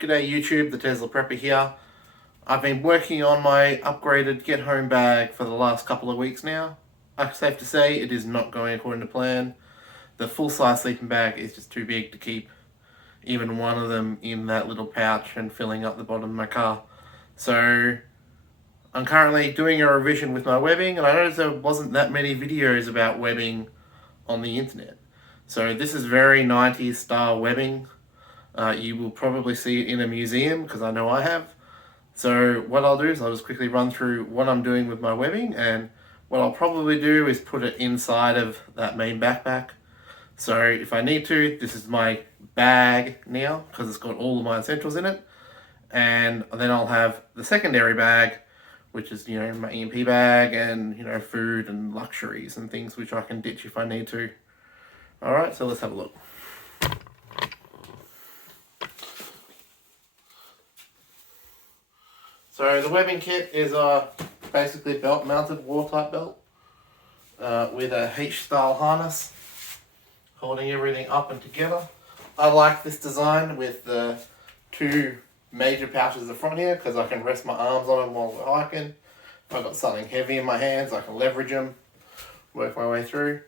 G'day YouTube, the Tesla Prepper here. I've been working on my upgraded get home bag for the last couple of weeks now. I'm safe to say it is not going according to plan. The full-size sleeping bag is just too big to keep even one of them in that little pouch and filling up the bottom of my car. So I'm currently doing a revision with my webbing, and I noticed there wasn't that many videos about webbing on the internet. So this is very 90s style webbing. You will probably see it in a museum, because I know I have. So what I'll do is I'll just quickly run through what I'm doing with my webbing, and what I'll probably do is put it inside of that main backpack. So if I need to, this is my bag now, because it's got all of my essentials in it. And then I'll have the secondary bag, which is, my EMP bag and, food and luxuries and things which I can ditch if I need to. Alright, so let's have a look. So the webbing kit is basically belt-mounted war-type belt with a H-style harness holding everything up and together. I like this design with the two major pouches at the front here because I can rest my arms on them while we're hiking. If I've got something heavy in my hands, I can leverage them, work my way through.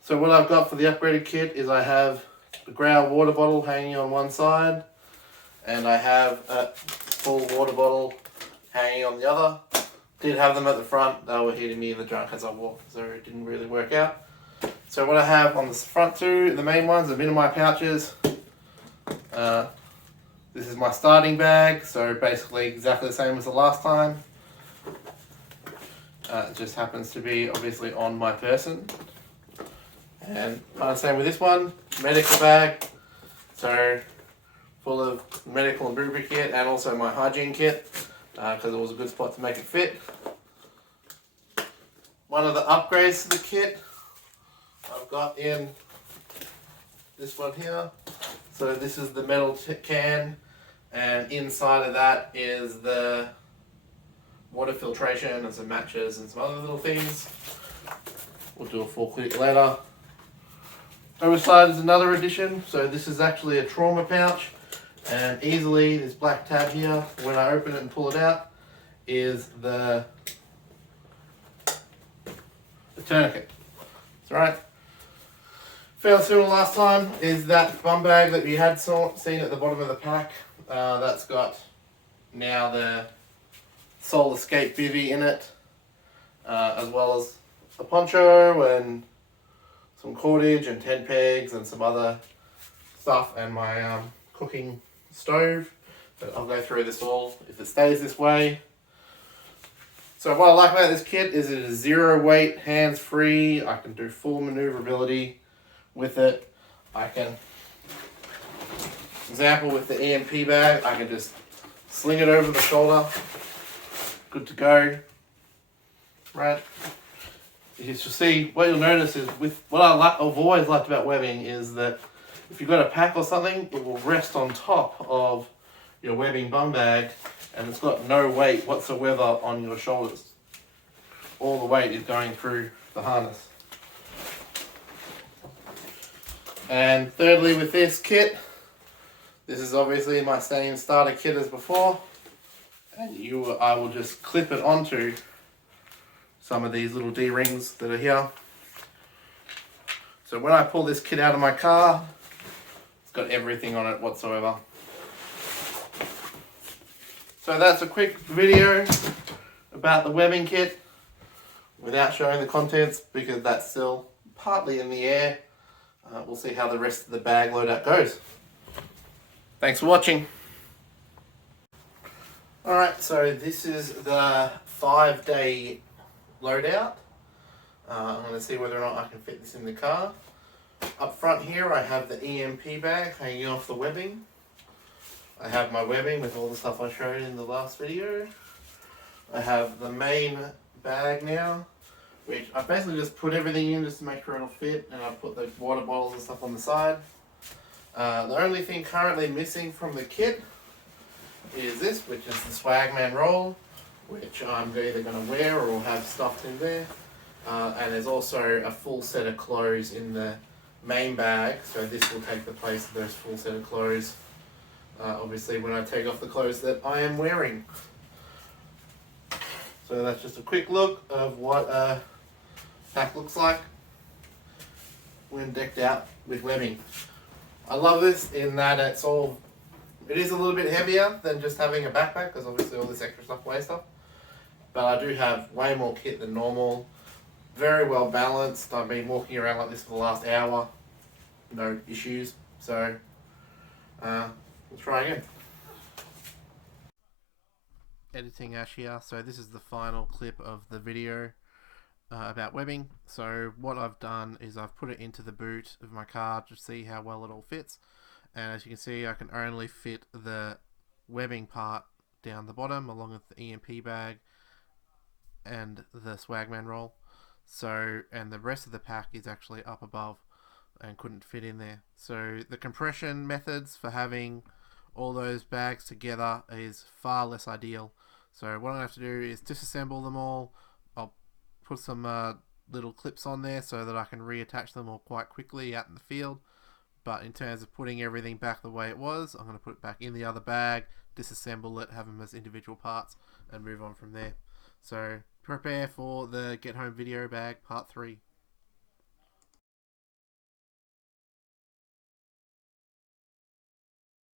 So what I've got for the upgraded kit is I have the Grau water bottle hanging on one side, and I have a full water bottle hanging on the other. Did have them at the front, they were hitting me in the junk as I walked, so it didn't really work out. So what I have on the front two, the main ones, have been in my pouches. This is my starting bag, so basically exactly the same as the last time. It just happens to be obviously on my person. And kind of same with this one, medical bag. So full of medical and brewery kit, and also my hygiene kit, because it was a good spot to make it fit. One of the upgrades to the kit I've got in this one here. So this is the metal can, and inside of that is the water filtration and some matches and some other little things. We'll do a full clip later. Over side is another addition. So this is actually a trauma pouch, and easily this black tab here, when I open it and pull it out, is the tourniquet. That's right. Fairly similar last time is that bum bag that we had seen at the bottom of the pack. That's got now the Soul Escape bivvy in it, as well as a poncho and some cordage and tent pegs and some other stuff, and my cooking stove. But I'll go through this all if it stays this way. So what I like about this kit is it is zero weight, hands free. I can do full maneuverability with it. I can, example with the EMP bag, I can just sling it over the shoulder. Good to go. Right. You should see, what you'll notice is with what I've always liked about webbing is that if you've got a pack or something, it will rest on top of your webbing bum bag, and it's got no weight whatsoever on your shoulders. All the weight is going through the harness. And thirdly, with this kit, this is obviously my same starter kit as before, and I will just clip it onto some of these little D-rings that are here. So when I pull this kit out of my car, it's got everything on it whatsoever. So that's a quick video about the webbing kit without showing the contents, because that's still partly in the air. We'll see how the rest of the bag loadout goes. Thanks for watching. Alright, so this is the 5-day loadout. I'm going to see whether or not I can fit this in the car. Up front here I have the EMP bag hanging off the webbing. I have my webbing with all the stuff I showed in the last video. I have the main bag now, which I basically just put everything in just to make sure it'll fit, and I put the water bottles and stuff on the side. The only thing currently missing from the kit is this, which is the Swagman roll, which I'm either going to wear or have stuffed in there. And there's also a full set of clothes in the main bag, so this will take the place of those full set of clothes obviously when I take off the clothes that I am wearing. So that's just a quick look of what a pack looks like when decked out with webbing. I love this in that it is a little bit heavier than just having a backpack, because obviously all this extra stuff weighs stuff. But I do have way more kit than normal. Very well balanced. I've been walking around like this for the last hour. No issues. So we'll try again. Editing Ash here. So this is the final clip of the video about webbing. So what I've done is I've put it into the boot of my car to see how well it all fits. And as you can see, I can only fit the webbing part down the bottom along with the EMP bag and the Swagman roll. So, and the rest of the pack is actually up above and couldn't fit in there. So the compression methods for having all those bags together is far less ideal. So what I'm going to have to do is disassemble them all. I'll put some little clips on there so that I can reattach them all quite quickly out in the field. But in terms of putting everything back the way it was, I'm going to put it back in the other bag, disassemble it, have them as individual parts, and move on from there. So prepare for the Get Home video bag part 3.